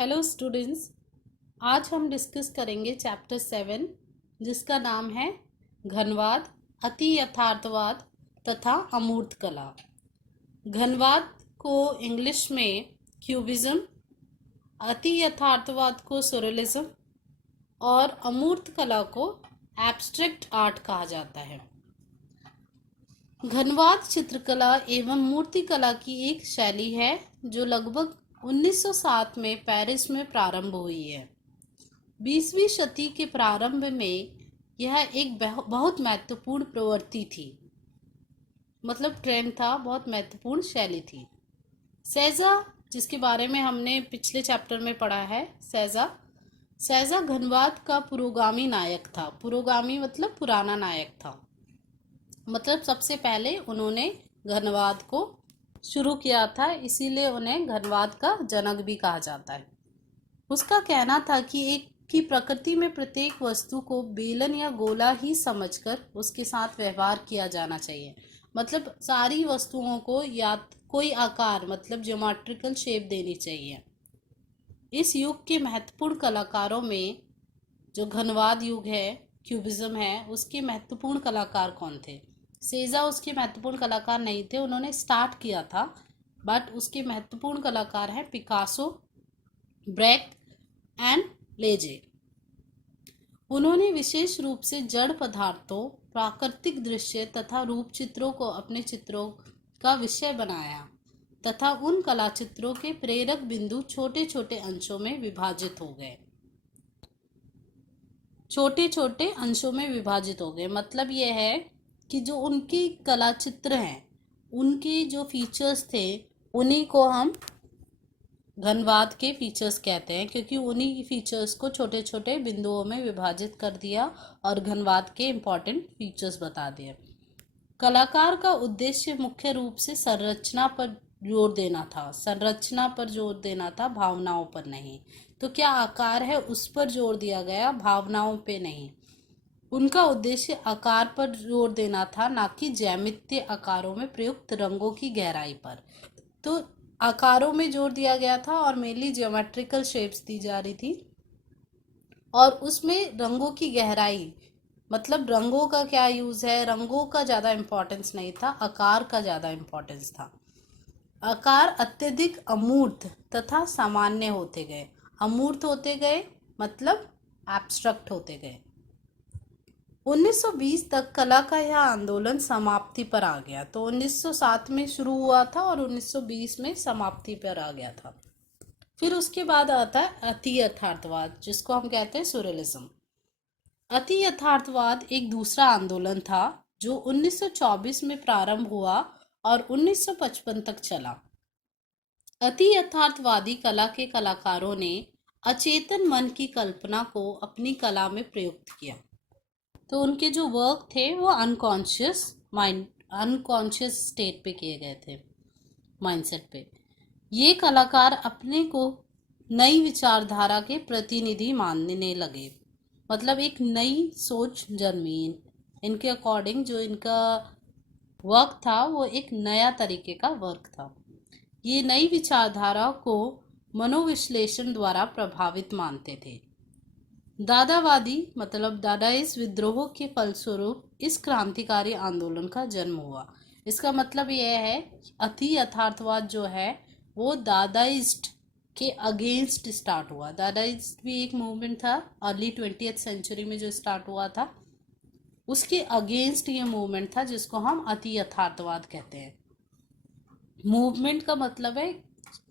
Hello students. आज हम discuss करेंगे चैप्टर 7 जिसका नाम है घनवाद, अति यथार्थवाद तथा अमूर्त कला। घनवाद को इंग्लिश में क्यूबिज्म, अति यथार्थवाद को सुररिज्म और अमूर्त कला को एब्स्ट्रैक्ट आर्ट कहा जाता है। घनवाद चित्रकला एवं मूर्तिकला की एक शैली है जो लगभग 1907 में पेरिस में प्रारंभ हुई है। 20वीं शती के प्रारंभ में यह एक बहुत महत्वपूर्ण प्रवृत्ति थी, मतलब ट्रेंड था, बहुत महत्वपूर्ण शैली थी। सेजा, जिसके बारे में हमने पिछले चैप्टर में पढ़ा है, सेजा घनवाद का पुरोगामी नायक था। पुरोगामी मतलब पुराना नायक था, मतलब सबसे पहले उन्होंने घनवाद को शुरू किया था, इसीलिए उन्हें घनवाद का जनक भी कहा जाता है। उसका कहना था कि प्रकृति में प्रत्येक वस्तु को बेलन या गोला ही समझकर उसके साथ व्यवहार किया जाना चाहिए। मतलब सारी वस्तुओं को या कोई आकार, मतलब ज्योमेट्रिकल शेप देनी चाहिए। इस युग के महत्वपूर्ण कलाकारों में जो घनवाद युग है, क्यूबिज्म है, उसके महत्वपूर्ण कलाकार कौन थे? सेजा उसके महत्वपूर्ण कलाकार नहीं थे, उन्होंने स्टार्ट किया था, बट उसके महत्वपूर्ण कलाकार हैं पिकासो, ब्रेक एंड लेजे। उन्होंने विशेष रूप से जड़ पदार्थों, प्राकृतिक दृश्य तथा रूप चित्रों को अपने चित्रों का विषय बनाया तथा उन कला चित्रों के प्रेरक बिंदु छोटे छोटे अंशों में विभाजित हो गए। मतलब यह है कि जो उनकी कला चित्र हैं, उनके जो फीचर्स थे, उन्हीं को हम घनवाद के फीचर्स कहते हैं, क्योंकि उन्हीं फीचर्स को छोटे छोटे बिंदुओं में विभाजित कर दिया और घनवाद के इम्पोर्टेंट फीचर्स बता दिए। कलाकार का उद्देश्य मुख्य रूप से संरचना पर जोर देना था, भावनाओं पर नहीं। तो क्या आकार है उस पर जोर दिया गया, भावनाओं पे नहीं। उनका उद्देश्य आकार पर जोर देना था, ना कि ज्यामितीय आकारों में प्रयुक्त रंगों की गहराई पर। तो आकारों में जोर दिया गया था और मेनली ज्योमेट्रिकल शेप्स दी जा रही थी, और उसमें रंगों की गहराई, मतलब रंगों का क्या यूज है, रंगों का ज़्यादा इम्पोर्टेंस नहीं था, आकार का ज़्यादा इम्पोर्टेंस था। आकार अत्यधिक अमूर्त तथा सामान्य होते गए। अमूर्त होते गए मतलब एब्स्ट्रैक्ट होते गए। 1920 तक कला का यह आंदोलन समाप्ति पर आ गया। तो 1907 में शुरू हुआ था और 1920 में समाप्ति पर आ गया था। फिर उसके बाद आता है अति यथार्थवाद, जिसको हम कहते हैं सुररिज्म। अति यथार्थवाद एक दूसरा आंदोलन था जो 1924 में प्रारंभ हुआ और 1955 तक चला। अति यथार्थवादी कला के कलाकारों ने अचेतन मन की कल्पना को अपनी कला में प्रयुक्त किया। तो उनके जो वर्क थे वो अनकॉन्शियस स्टेट पे किए गए थे, माइंडसेट पे। ये कलाकार अपने को नई विचारधारा के प्रतिनिधि मानने लगे, मतलब एक नई सोच जन्मी। इनके अकॉर्डिंग जो इनका वर्क था वो एक नया तरीके का वर्क था। ये नई विचारधारा को मनोविश्लेषण द्वारा प्रभावित मानते थे। दादावादी मतलब दादाइस्ट विद्रोह के फलस्वरूप इस क्रांतिकारी आंदोलन का जन्म हुआ। इसका मतलब यह है अति यथार्थवाद जो है वो दादाइस्ट के अगेंस्ट स्टार्ट हुआ। दादाइस्ट भी एक मूवमेंट था अर्ली 20th सेंचुरी में जो स्टार्ट हुआ था, उसके अगेंस्ट ये मूवमेंट था जिसको हम अति यथार्थवाद कहते हैं। मूवमेंट का मतलब है,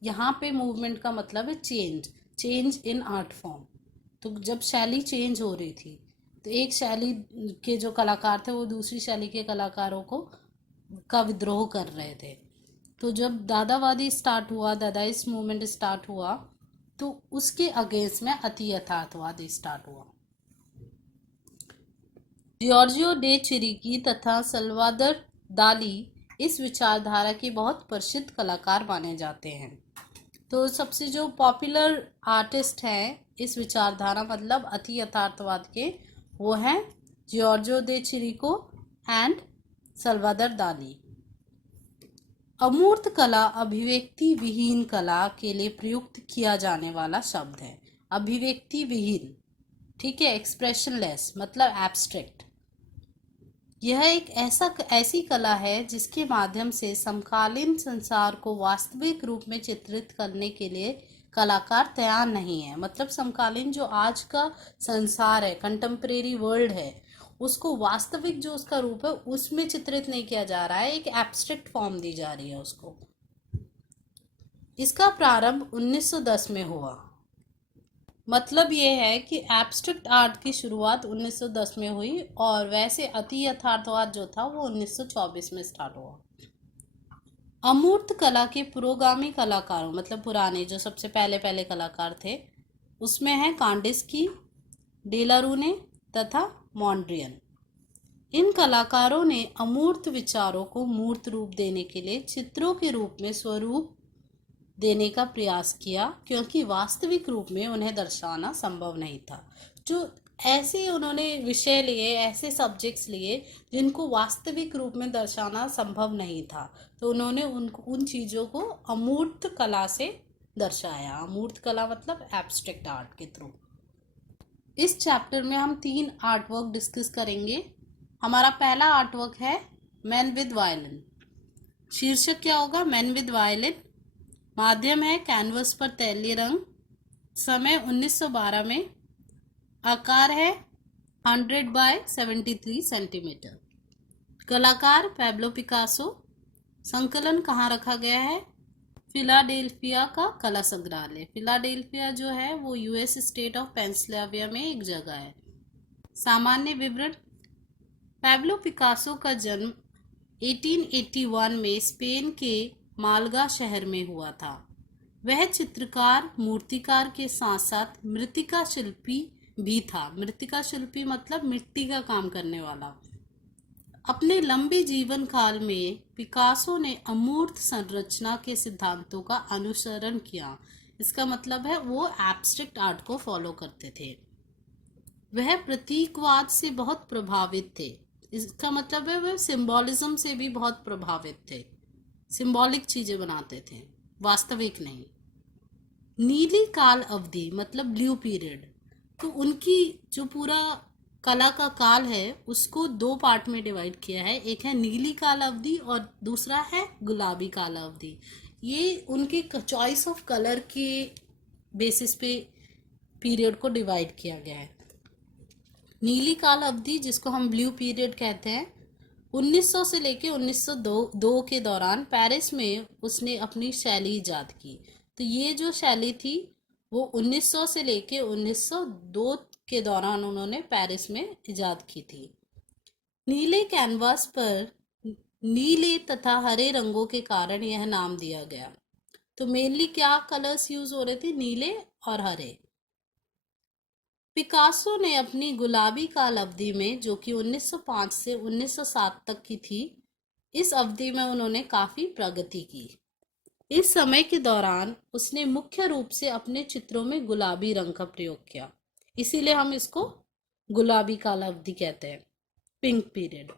यहाँ पे मूवमेंट का मतलब है चेंज इन आर्ट फॉर्म। तो जब शैली चेंज हो रही थी तो एक शैली के जो कलाकार थे वो दूसरी शैली के कलाकारों का विद्रोह कर रहे थे। तो जब दादावादी स्टार्ट हुआ, दादाइस्ट मूवमेंट स्टार्ट हुआ, तो उसके अगेंस्ट में अति यथार्थवाद स्टार्ट हुआ। जियोर्जियो डे चिरिकी तथा सल्वादर दाली इस विचारधारा के बहुत प्रसिद्ध कलाकार माने जाते हैं। तो सबसे जो पॉपुलर आर्टिस्ट हैं इस विचारधारा मतलब अति यथार्थवाद के, वो हैं जियोर्जियो दे चिरिको एंड सल्वादर दाली। अमूर्त कला अभिव्यक्ति विहीन कला के लिए प्रयुक्त किया जाने वाला शब्द है। अभिव्यक्ति विहीन, ठीक है, एक्सप्रेशनलेस मतलब एब्स्ट्रैक्ट। यह एक ऐसी कला है जिसके माध्यम से समकालीन संसार को वास्तविक रूप में चित्रित करने के लिए कलाकार तैयार नहीं है। मतलब समकालीन जो आज का संसार है, कंटेम्परेरी वर्ल्ड है, उसको वास्तविक जो उसका रूप है उसमें चित्रित नहीं किया जा रहा है, एक एब्स्ट्रैक्ट फॉर्म दी जा रही है उसको। इसका प्रारंभ 1910 में हुआ। मतलब ये है कि एब्स्ट्रैक्ट आर्ट की शुरुआत 1910 में हुई और वैसे अति यथार्थवाद जो था वो 1924 में स्टार्ट हुआ। अमूर्त कला के पुरोगामी कलाकारों, मतलब पुराने जो सबसे पहले कलाकार थे, उसमें है कांडिस्की, डेलारूने तथा मॉन्ड्रियन। इन कलाकारों ने अमूर्त विचारों को मूर्त रूप देने के लिए चित्रों के रूप में स्वरूप देने का प्रयास किया, क्योंकि वास्तविक रूप में उन्हें दर्शाना संभव नहीं था। जो ऐसे उन्होंने विषय लिए, ऐसे सब्जेक्ट्स लिए जिनको वास्तविक रूप में दर्शाना संभव नहीं था, तो उन्होंने उन चीज़ों को अमूर्त कला से दर्शाया। अमूर्त कला मतलब एब्स्ट्रैक्ट आर्ट के थ्रू। इस चैप्टर में हम 3 आर्टवर्क डिस्कस करेंगे। हमारा पहला आर्टवर्क है मैन विद वायलिन। शीर्षक क्या होगा? Man with violin. माध्यम है कैनवस पर तैलीय रंग। समय 1912 में। आकार है 100 बाय 73 सेंटीमीटर। कलाकार पैब्लो पिकासो। संकलन कहाँ रखा गया है? फिलाडेल्फिया का कला संग्रहालय। फिलाडेल्फिया जो है वो यूएस स्टेट ऑफ पेंसिल्वेनिया में एक जगह है। सामान्य विवरण। पैब्लो पिकासो का जन्म 1881 में स्पेन के मालगा शहर में हुआ था। वह चित्रकार, मूर्तिकार के साथ साथ मृत्तिका शिल्पी भी था। मृत्तिका शिल्पी मतलब मिट्टी का काम करने वाला। अपने लंबे जीवन काल में पिकासो ने अमूर्त संरचना के सिद्धांतों का अनुसरण किया। इसका मतलब है वो एब्स्ट्रैक्ट आर्ट को फॉलो करते थे। वह प्रतीकवाद से बहुत प्रभावित थे। इसका मतलब है वह सिंबॉलिज्म से भी बहुत प्रभावित थे। सिंबॉलिक चीजें बनाते थे, वास्तविक नहीं। नीली काल अवधि मतलब ब्लू पीरियड। तो उनकी जो पूरा कला का काल है उसको 2 पार्ट में डिवाइड किया है। एक है नीली काल अवधि और दूसरा है गुलाबी काल अवधि। ये उनके चॉइस ऑफ कलर के बेसिस पे पीरियड को डिवाइड किया गया है। नीली काल अवधि, जिसको हम ब्लू पीरियड कहते हैं, 1900 से लेके 1902 के दौरान पेरिस में उसने अपनी शैली इजाद की। तो ये जो शैली थी वो 1900 से लेके 1902 के दौरान उन्होंने पेरिस में इजाद की थी। नीले कैनवास पर नीले तथा हरे रंगों के कारण यह नाम दिया गया। तो मेनली क्या कलर्स यूज हो रहे थे? नीले और हरे। पिकासो ने अपनी गुलाबी काल अवधि में, जो कि 1905 से 1907 तक की थी, इस अवधि में उन्होंने काफी प्रगति की। इस समय के दौरान उसने मुख्य रूप से अपने चित्रों में गुलाबी रंग का प्रयोग किया, इसीलिए हम इसको गुलाबी काल अवधि कहते हैं, पिंक पीरियड।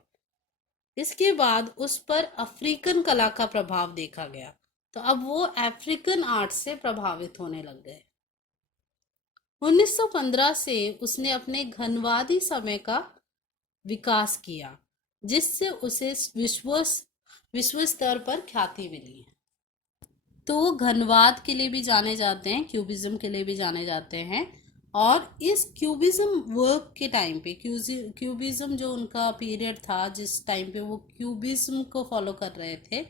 इसके बाद उस पर अफ्रीकन कला का प्रभाव देखा गया, तो अब वो अफ्रीकन आर्ट से प्रभावित होने लग गए। 1915 से उसने अपने घनवादी समय का विकास किया, जिससे उसे विश्व स्तर पर ख्याति मिली। तो वो घनवाद के लिए भी जाने जाते हैं, क्यूबिज्म के लिए भी जाने जाते हैं। और इस क्यूबिज्म वर्क के टाइम पे, क्यूबिज्म जो उनका पीरियड था, जिस टाइम पे वो क्यूबिज्म को फॉलो कर रहे थे,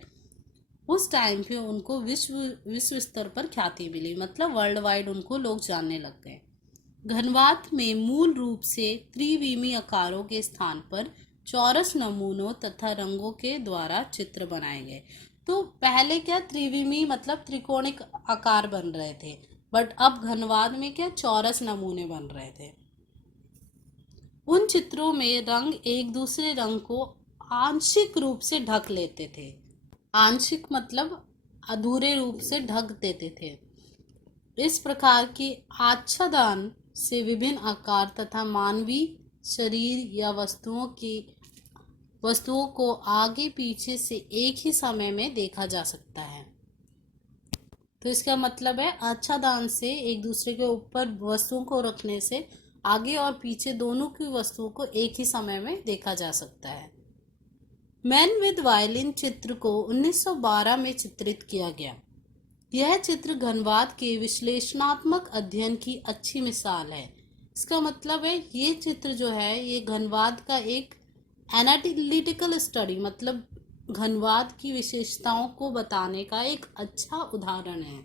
उस टाइम पे उनको विश्व स्तर पर ख्याति मिली। मतलब वर्ल्ड वाइड उनको लोग जानने लग गए। घनवाद में मूल रूप से त्रिविमी आकारों के स्थान पर चौरस नमूनों तथा रंगों के द्वारा चित्र बनाए गए। तो पहले क्या त्रिविमी मतलब त्रिकोणिक आकार बन रहे थे, बट अब घनवाद में क्या चौरस नमूने बन रहे थे। उन चित्रों में रंग एक दूसरे रंग को आंशिक रूप से ढक लेते थे। आंशिक मतलब अधूरे रूप से ढक देते थे। इस प्रकार की आच्छादन से विभिन्न आकार तथा मानवीय शरीर या वस्तुओं की वस्तुओं को आगे पीछे से एक ही समय में देखा जा सकता है। तो इसका मतलब है आच्छादन से एक दूसरे के ऊपर वस्तुओं को रखने से आगे और पीछे दोनों की वस्तुओं को एक ही समय में देखा जा सकता है। मैन विद वायलिन चित्र को 1912 में चित्रित किया गया। यह चित्र घनवाद के विश्लेषणात्मक अध्ययन की अच्छी मिसाल है। इसका मतलब है ये चित्र जो है ये घनवाद का एक एनालिटिकल स्टडी मतलब घनवाद की विशेषताओं को बताने का एक अच्छा उदाहरण है।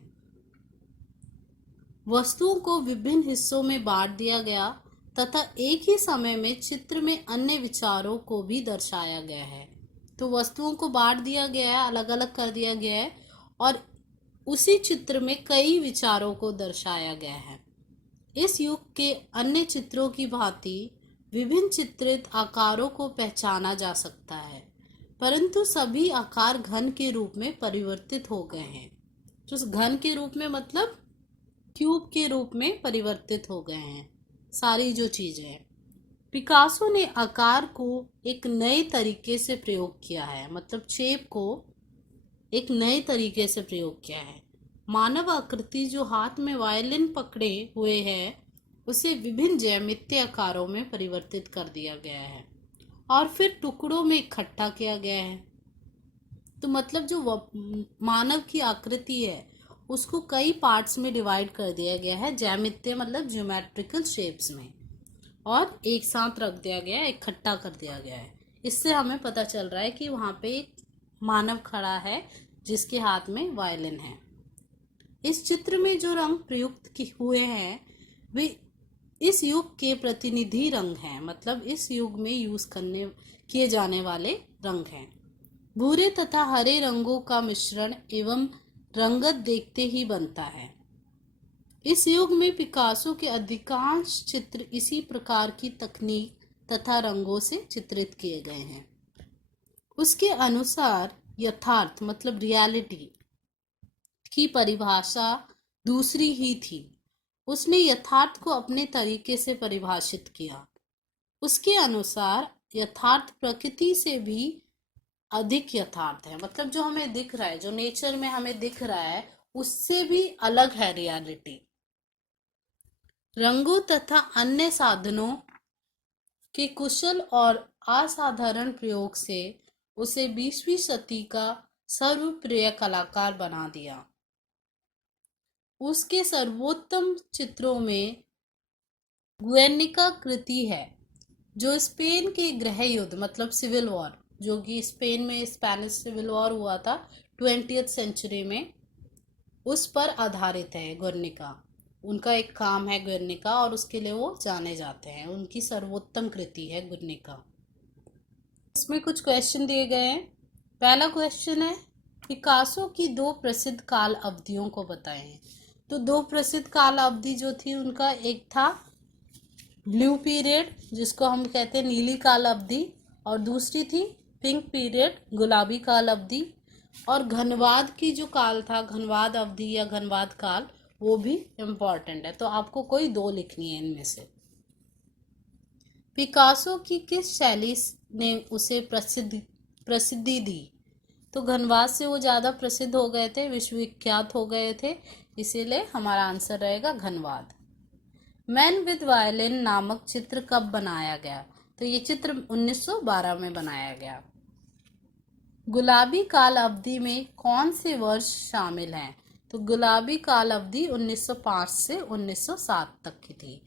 वस्तुओं को विभिन्न हिस्सों में बांट दिया गया तथा एक ही समय में चित्र में अन्य विचारों को भी दर्शाया गया है। तो वस्तुओं को बांट दिया गया है, अलग अलग कर दिया गया है और उसी चित्र में कई विचारों को दर्शाया गया है। इस युग के अन्य चित्रों की भांति विभिन्न चित्रित आकारों को पहचाना जा सकता है, परंतु सभी आकार घन के रूप में परिवर्तित हो गए हैं। तो घन के रूप में मतलब क्यूब के रूप में परिवर्तित हो गए हैं सारी जो चीजें हैं। पिकासो ने आकार को एक नए तरीके से प्रयोग किया है, मतलब शेप को एक नए तरीके से प्रयोग किया है। मानव आकृति जो हाथ में वायलिन पकड़े हुए है उसे विभिन्न ज्यामितीय आकारों में परिवर्तित कर दिया गया है और फिर टुकड़ों में इकट्ठा किया गया है। तो मतलब जो मानव की आकृति है उसको कई पार्ट्स में डिवाइड कर दिया गया है, ज्यामितीय मतलब ज्योमेट्रिकल शेप्स में, और एक साथ रख दिया गया है, इकट्ठा कर दिया गया है। इससे हमें पता चल रहा है कि वहाँ पे एक मानव खड़ा है जिसके हाथ में वायलिन है। इस चित्र में जो रंग प्रयुक्त हुए हैं वे इस युग के प्रतिनिधि रंग हैं, मतलब इस युग में यूज किए जाने वाले रंग हैं। भूरे तथा हरे रंगों का मिश्रण एवं रंगत देखते ही बनता है। इस युग में पिकासो के अधिकांश चित्र इसी प्रकार की तकनीक तथा रंगों से चित्रित किए गए हैं। उसके अनुसार यथार्थ मतलब रियलिटी की परिभाषा दूसरी ही थी। उसने यथार्थ को अपने तरीके से परिभाषित किया। उसके अनुसार यथार्थ प्रकृति से भी अधिक यथार्थ है, मतलब जो हमें दिख रहा है, जो नेचर में हमें दिख रहा है उससे भी अलग है रियलिटी। रंगों तथा अन्य साधनों के कुशल और असाधारण प्रयोग से उसे 20वीं सदी का सर्वप्रिय कलाकार बना दिया। उसके सर्वोत्तम चित्रों में गुएर्निका कृति है जो स्पेन के गृह युद्ध मतलब सिविल वॉर, जो कि स्पेन में स्पेनिश सिविल वॉर हुआ था 20th सेंचुरी में, उस पर आधारित है गुएर्निका। उनका एक काम है गुएर्निका और उसके लिए वो जाने जाते हैं। उनकी सर्वोत्तम कृति है गुएर्निका। इसमें कुछ क्वेश्चन दिए गए हैं। पहला क्वेश्चन है पिकासो की दो प्रसिद्ध काल अवधियों को बताएं। तो दो प्रसिद्ध काल अवधि जो थी उनका एक था ब्लू पीरियड जिसको हम कहते हैं नीली काल अवधि, और दूसरी थी पिंक पीरियड गुलाबी काल अवधि। और घनवाद की जो काल था, घनवाद अवधि या घनवाद काल, वो भी इम्पॉर्टेंट है। तो आपको कोई दो लिखनी है इनमें से। पिकासो की किस शैली ने उसे प्रसिद्धि दी? तो घनवाद से वो ज़्यादा प्रसिद्ध हो गए थे, विश्वविख्यात हो गए थे, इसीलिए हमारा आंसर रहेगा घनवाद। मैन विद वायलिन नामक चित्र कब बनाया गया? तो ये चित्र 1912 में बनाया गया। गुलाबी काल अवधि में कौन से वर्ष शामिल हैं? तो गुलाबी काल अवधि 1905 से 1907 तक की थी।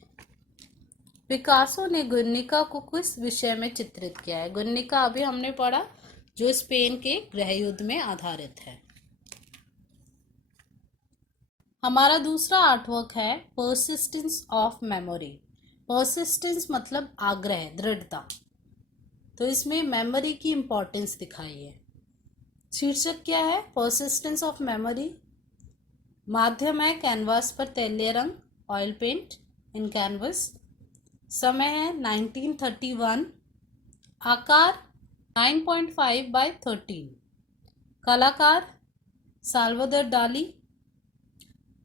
पिकासो ने गुर्निका को किस विषय में चित्रित किया है? गुर्निका अभी हमने पढ़ा जो स्पेन के गृह युद्ध में आधारित है। हमारा दूसरा आर्टवर्क है परसिस्टेंस ऑफ मेमोरी। परसिस्टेंस मतलब आग्रह, दृढ़ता। तो इसमें मेमोरी की इंपॉर्टेंस दिखाई है। शीर्षक क्या है? Persistence of memory. माध्यम है कैनवास पर तैलीय रंग, ऑयल पेंट इन कैनवस। समय है 1931। आकार 9.5 by 13। कलाकार साल्वादोर डाली।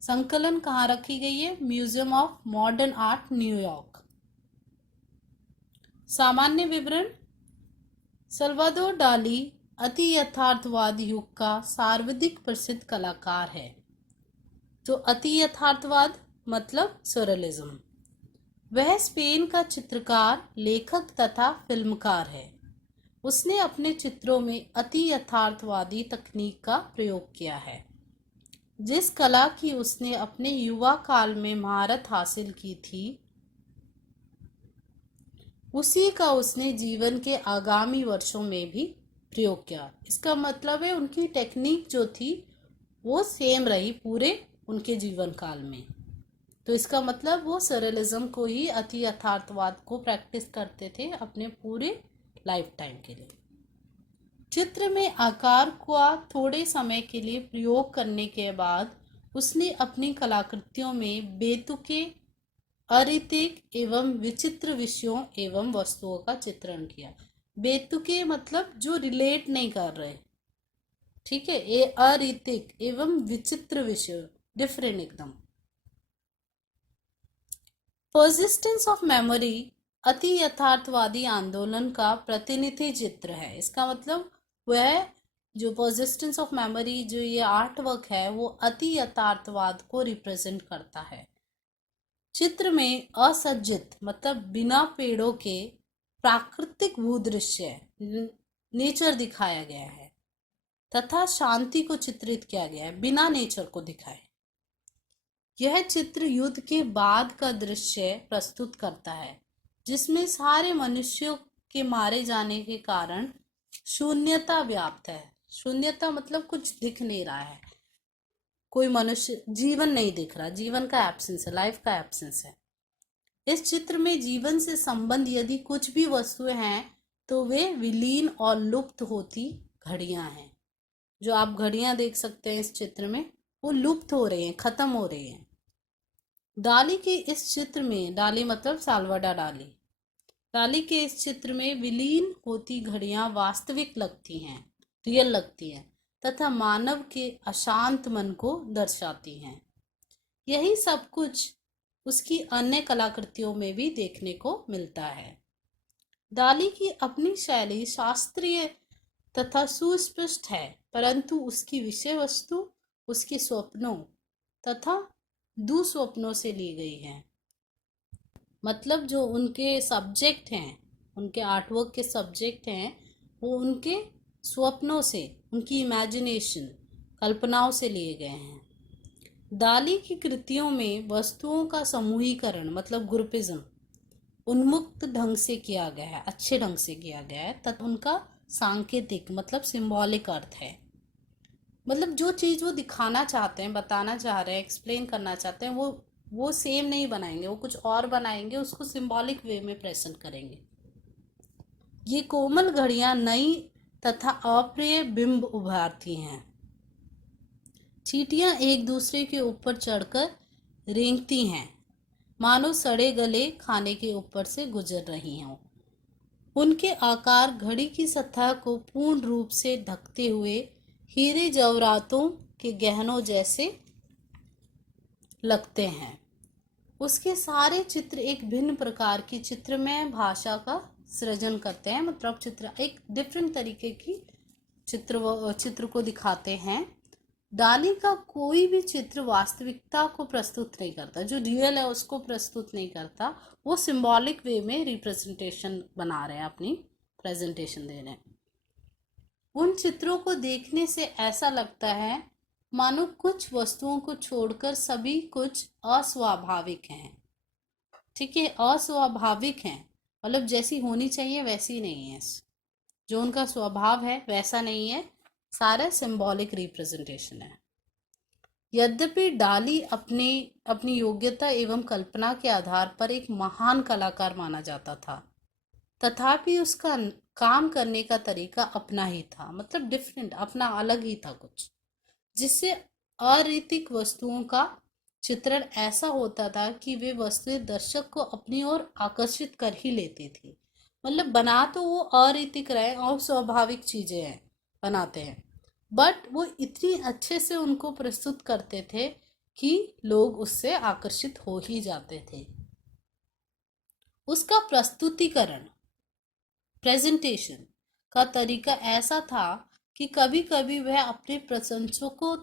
संकलन कहाँ रखी गई है? Museum of modern art New York. सामान्य विवरण सल्वाडोर डाली अति यथार्थवाद युग का सर्वाधिक प्रसिद्ध कलाकार है। तो अति यथार्थवाद मतलब सरलिज्म। वह स्पेन का चित्रकार, लेखक तथा फिल्मकार है। उसने अपने चित्रों में अति यथार्थवादी तकनीक का प्रयोग किया है। जिस कला की उसने अपने युवा काल में महारत हासिल की थी, उसी का उसने जीवन के आगामी वर्षों में भी प्रयोग किया। इसका मतलब है उनकी टेक्निक जो थी वो सेम रही पूरे उनके जीवन काल में। तो इसका मतलब वो सरलिज्म को ही, अति यथार्थवाद को प्रैक्टिस करते थे अपने पूरे लाइफ टाइम के लिए। चित्र में आकार का थोड़े समय के लिए प्रयोग करने के बाद उसने अपनी कलाकृतियों में बेतुके, अरैतिक एवं विचित्र विषयों एवं वस्तुओं का चित्रण किया। बेतुके मतलब जो रिलेट नहीं कर रहे, ठीक है। ये अरैतिक एवं विचित्र विषय, डिफरेंट एकदम। पर्सिस्टेंस ऑफ मेमोरी अति यथार्थवादी आंदोलन का प्रतिनिधि चित्र है। इसका मतलब वह जो पर्सिस्टेंस ऑफ मेमोरी, जो ये आर्ट वर्क है, वो अति यथार्थवाद को रिप्रेजेंट करता है। चित्र में असज्जित मतलब बिना पेड़ों के प्राकृतिक भूदृश्य, नेचर दिखाया गया है तथा शांति को चित्रित किया गया है, बिना नेचर को दिखाए। यह चित्र युद्ध के बाद का दृश्य प्रस्तुत करता है, जिसमें सारे मनुष्यों के मारे जाने के कारण शून्यता व्याप्त है। शून्यता मतलब कुछ दिख नहीं रहा है, कोई मनुष्य, जीवन नहीं दिख रहा, जीवन का एब्सेंस है, लाइफ का एब्सेंस है। इस चित्र में जीवन से संबंध यदि कुछ भी वस्तुएं हैं तो वे विलीन और लुप्त होती घड़ियां हैं। जो आप घड़ियां देख सकते हैं इस चित्र में, वो लुप्त हो रही हैं, खत्म हो रही हैं। डाली के इस चित्र में, डाली मतलब साल्वाडोर डाली, डाली के इस चित्र में विलीन होती घड़ियां वास्तविक लगती हैं, रियल लगती हैं तथा मानव के अशांत मन को दर्शाती हैं। यही सब कुछ उसकी अन्य कलाकृतियों में भी देखने को मिलता है। डाली की अपनी शैली शास्त्रीय तथा सुस्पष्ट है, परंतु उसकी विषय वस्तु उसके स्वप्नों तथा दुस्वप्नों से ली गई है। मतलब जो उनके सब्जेक्ट हैं, उनके आर्टवर्क के सब्जेक्ट हैं, वो उनके स्वप्नों से, उनकी इमेजिनेशन, कल्पनाओं से लिए गए हैं। डाली की कृतियों में वस्तुओं का समूहीकरण मतलब ग्रुपिज्म उन्मुक्त ढंग से किया गया है, अच्छे ढंग से किया गया है तथा उनका सांकेतिक मतलब सिंबॉलिक अर्थ है। मतलब जो चीज़ वो दिखाना चाहते हैं, बताना चाह रहे हैं, एक्सप्लेन करना चाहते हैं, वो सेम नहीं बनाएंगे, वो कुछ और बनाएंगे, उसको सिंबॉलिक वे में प्रेजेंट करेंगे। ये कोमल घड़ियां नई तथा अप्रिय बिंब उभारती हैं। चींटियां एक दूसरे के ऊपर चढ़कर रेंगती हैं, मानो सड़े गले खाने के ऊपर से गुजर रही हों। उनके आकार घड़ी की सतह को पूर्ण रूप से ढकते हुए हीरे जवाहरातों के गहनों जैसे लगते हैं। उसके सारे चित्र एक भिन्न प्रकार की चित्रमय भाषा का सृजन करते हैं। मतलब चित्र एक डिफरेंट तरीके की चित्र को दिखाते हैं। डाली का कोई भी चित्र वास्तविकता को प्रस्तुत नहीं करता, जो रियल है उसको प्रस्तुत नहीं करता, वो सिंबॉलिक वे में रिप्रेजेंटेशन बना रहे हैं, अपनी प्रेजेंटेशन दे रहे हैं। उन चित्रों को देखने से ऐसा लगता है मानो कुछ वस्तुओं को छोड़कर सभी कुछ अस्वाभाविक हैं। ठीक है, अस्वाभाविक हैं मतलब जैसी होनी चाहिए वैसी नहीं है, जो उनका स्वभाव है वैसा नहीं है, सारा सिंबॉलिक रिप्रेजेंटेशन है। यद्यपि डाली अपनी योग्यता एवं कल्पना के आधार पर एक महान कलाकार माना जाता था, तथापि उसका काम करने का तरीका अपना ही था, मतलब डिफरेंट, अपना अलग ही था कुछ, जिससे अरैतिक वस्तुओं का चित्रण ऐसा होता था कि वे वस्तुएं दर्शक को अपनी ओर आकर्षित कर ही लेती थी। मतलब बना तो वो अरैतिक रहे और स्वाभाविक चीजें हैं बनाते हैं, बट वो इतनी अच्छे से उनको प्रस्तुत करते थे कि लोग उससे आकर्षित हो ही जाते थे। उसका प्रस्तुतिकरण, प्रेजेंटेशन का तरीका ऐसा था कि कभी कभी वह अपने प्रशंसकों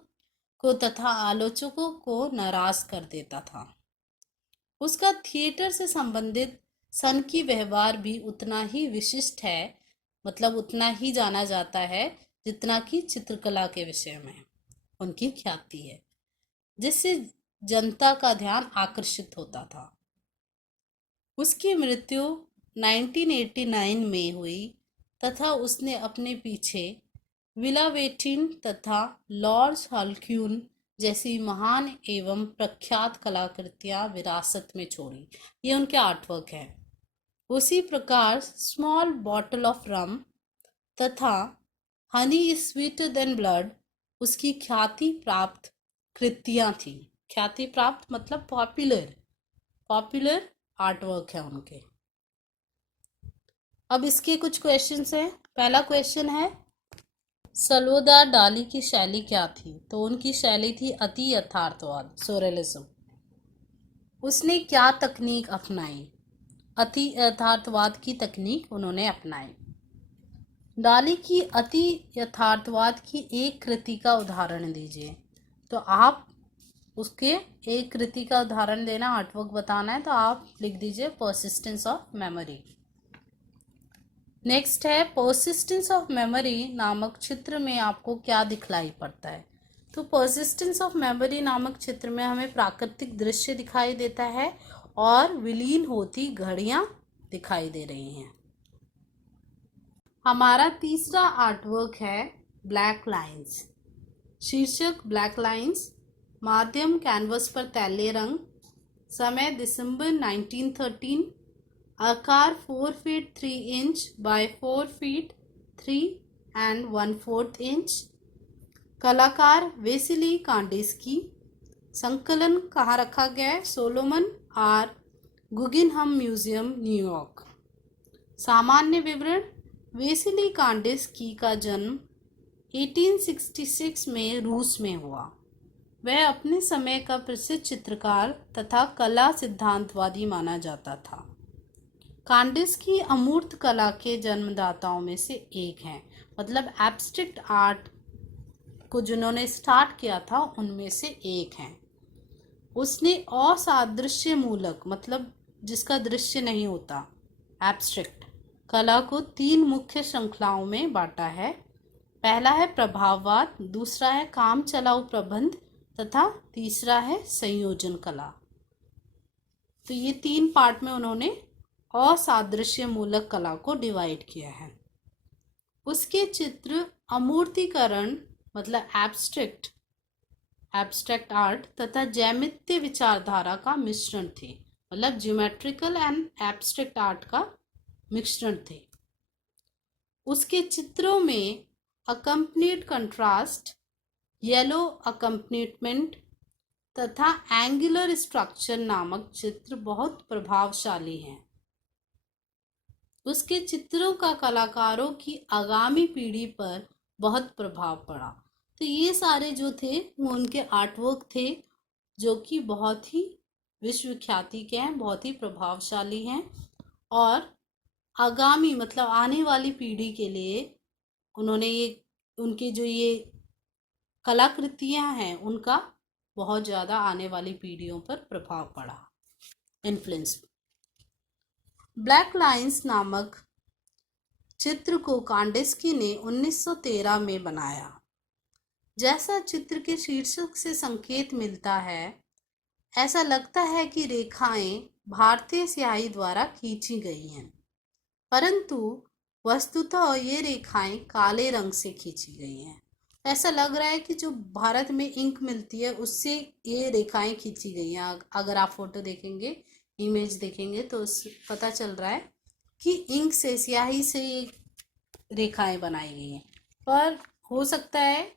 को तथा आलोचकों को नाराज कर देता था। उसका थिएटर से संबंधित सनकी व्यवहार भी उतना ही विशिष्ट है, मतलब उतना ही जाना जाता है जितना कि चित्रकला के विषय में उनकी ख्याति है, जिससे जनता का ध्यान आकर्षित होता था। उसकी मृत्यु 1989 में हुई तथा उसने अपने पीछे विला वेटिन तथा लॉर्ड हल्क्यून जैसी महान एवं प्रख्यात कलाकृतियां विरासत में छोड़ी। ये उनके आर्टवर्क है। उसी प्रकार स्मॉल बॉटल ऑफ रम तथा honey is sweeter than blood उसकी ख्याति प्राप्त कृतियां थी। ख्याति प्राप्त मतलब पॉपुलर आर्टवर्क है उनके। अब इसके कुछ क्वेश्चंस हैं। पहला क्वेश्चन है, सल्वादार डाली की शैली क्या थी? तो उनकी शैली थी अति यथार्थवाद, सोरेलिज्म। उसने क्या तकनीक अपनाई? अति यथार्थवाद की तकनीक उन्होंने अपनाई। डाली की अति यथार्थवाद की एक कृति का उदाहरण दीजिए। तो आप उसके एक कृति का उदाहरण देना, आर्टवर्क बताना है, तो आप लिख दीजिए परसिस्टेंस ऑफ मेमोरी। नेक्स्ट है, परसिस्टेंस ऑफ मेमोरी नामक चित्र में आपको क्या दिखलाई पड़ता है? तो परसिस्टेंस ऑफ मेमोरी नामक चित्र में हमें प्राकृतिक दृश्य दिखाई देता है और विलीन होती घड़ियां दिखाई दे रही हैं। हमारा तीसरा आर्टवर्क है ब्लैक लाइंस। शीर्षक ब्लैक लाइंस, माध्यम कैनवस पर तैलीय रंग, समय दिसंबर 1913, आकार 4 feet 3 inch by 4 feet 3 and 1/4 inch, कलाकार वेसिली कांडेस्की, संकलन कहाँ रखा गया है? Solomon R Guggenheim museum, New York. सामान्य विवरण, वेसिली कांडेस्की का जन्म 1866 में रूस में हुआ। वह अपने समय का प्रसिद्ध चित्रकार तथा कला सिद्धांतवादी माना जाता था। कांडेस्की अमूर्त कला के जन्मदाताओं में से एक हैं, मतलब एब्स्ट्रैक्ट आर्ट को जिन्होंने स्टार्ट किया था उनमें से एक हैं। उसने असादृश्य मूलक, मतलब जिसका दृश्य नहीं होता, एब्स्ट्रैक्ट कला को 3 मुख्य श्रृंखलाओं में बांटा है। पहला है प्रभाववाद, दूसरा है काम चलाऊ प्रबंध तथा तीसरा है संयोजन कला। तो ये 3 पार्ट में उन्होंने असादृश्य मूलक कला को डिवाइड किया है। उसके चित्र अमूर्तीकरण मतलब एब्स्ट्रैक्ट आर्ट तथा ज्यामितीय विचारधारा का मिश्रण थे, मतलब ज्योमेट्रिकल एंड एब्स्ट्रैक्ट आर्ट का मिश्रण थे। उसके चित्रों में अकम्पनीड कंट्रास्ट, येलो अकम्पनीटमेंट तथा एंगुलर स्ट्रक्चर नामक चित्र बहुत प्रभावशाली हैं। उसके चित्रों का कलाकारों की आगामी पीढ़ी पर बहुत प्रभाव पड़ा। तो ये सारे जो थे वो उनके आर्टवर्क थे, जो कि बहुत ही विश्व ख्याति के हैं, बहुत ही प्रभावशाली हैं और आगामी मतलब आने वाली पीढ़ी के लिए उन्होंने ये उनके जो ये कलाकृतियां हैं उनका बहुत ज़्यादा आने वाली पीढ़ियों पर प्रभाव पड़ा, इन्फ्लुएंस। ब्लैक लाइंस नामक चित्र को कांडेस्की ने 1913 में बनाया। जैसा चित्र के शीर्षक से संकेत मिलता है, ऐसा लगता है कि रेखाएं भारतीय स्याही द्वारा खींची गई हैं, परंतु वस्तुतः ये रेखाएं काले रंग से खींची गई हैं। ऐसा लग रहा है कि जो भारत में इंक मिलती है उससे ये रेखाएं खींची गई हैं। अगर आप फोटो देखेंगे, इमेज देखेंगे तो पता चल रहा है कि इंक से, स्याही से ये रेखाएं बनाई गई हैं, पर हो सकता है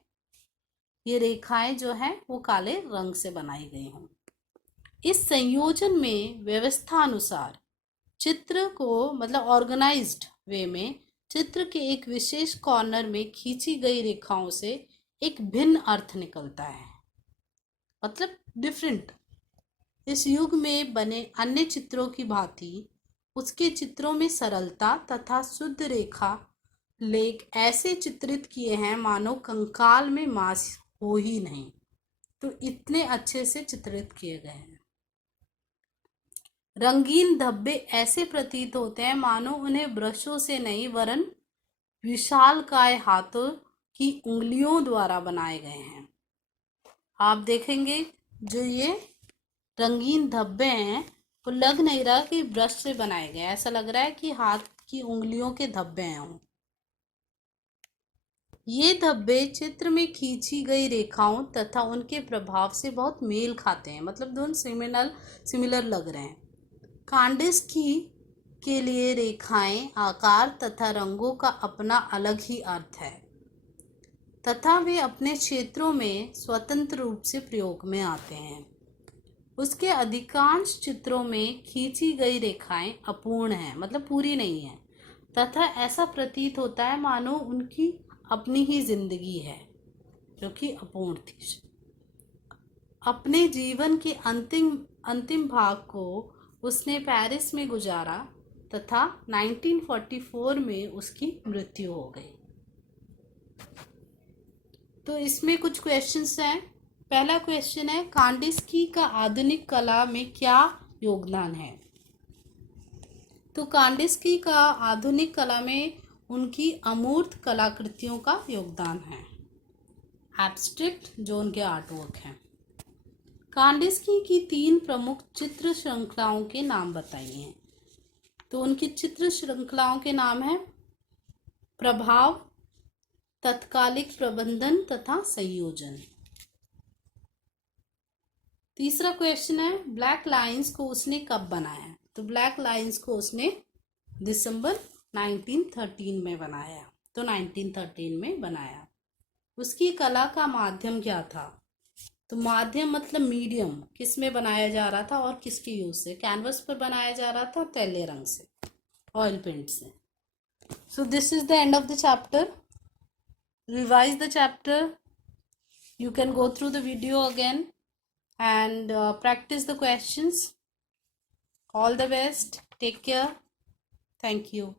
ये रेखाएं जो हैं वो काले रंग से बनाई गई हों। इस संयोजन में व्यवस्था अनुसार चित्र को, मतलब ऑर्गेनाइज्ड वे में, चित्र के एक विशेष कॉर्नर में खींची गई रेखाओं से एक भिन्न अर्थ निकलता है, मतलब डिफरेंट। इस युग में बने अन्य चित्रों की भांति उसके चित्रों में सरलता तथा शुद्ध रेखा लेख ऐसे चित्रित किए हैं मानो कंकाल में मांस हो ही नहीं। तो इतने अच्छे से चित्रित किए गए हैं। रंगीन धब्बे ऐसे प्रतीत होते हैं मानो उन्हें ब्रशों से नहीं वरन विशालकाय हाथों की उंगलियों द्वारा बनाए गए हैं। आप देखेंगे जो ये रंगीन धब्बे हैं वो लग नहीं रहा कि ब्रश से बनाए गए, ऐसा लग रहा है कि हाथ की उंगलियों के धब्बे हैं। ये धब्बे चित्र में खींची गई रेखाओं तथा उनके प्रभाव से बहुत मेल खाते हैं, मतलब दोनों सिमिलर लग रहे हैं। कांडिस्की के लिए रेखाएं, आकार तथा रंगों का अपना अलग ही अर्थ है तथा वे अपने क्षेत्रों में स्वतंत्र रूप से प्रयोग में आते हैं। उसके अधिकांश चित्रों में खींची गई रेखाएं अपूर्ण हैं, मतलब पूरी नहीं है, तथा ऐसा प्रतीत होता है मानो उनकी अपनी ही जिंदगी है जो कि अपूर्ण थी। अपने जीवन के अंतिम भाग को उसने पेरिस में गुजारा तथा 1944 में उसकी मृत्यु हो गई। तो इसमें कुछ क्वेश्चंस हैं। पहला क्वेश्चन है, कांडिस्की का आधुनिक कला में क्या योगदान है? तो कांडिस्की का आधुनिक कला में उनकी अमूर्त कलाकृतियों का योगदान है, एब्स्ट्रैक्ट जो उनके आर्टवर्क हैं। कांडिस्की की 3 प्रमुख चित्र श्रृंखलाओं के नाम बताइए। तो उनकी चित्र श्रृंखलाओं के नाम हैं प्रभाव, तत्कालिक प्रबंधन तथा संयोजन। तीसरा क्वेश्चन है, ब्लैक लाइंस को उसने कब बनाया? तो ब्लैक लाइंस को उसने दिसंबर 1913 में बनाया। तो 1913 में बनाया। उसकी कला का माध्यम क्या था? तो माध्यम मतलब मीडियम, किस में बनाया जा रहा था और किसके यूज से? कैनवस पर बनाया जा रहा था, तैलीय रंग से, ऑयल पेंट से। So this is the end of the chapter. Revise the chapter. You can go through the video again and practice the questions. All the best. Take care. Thank you.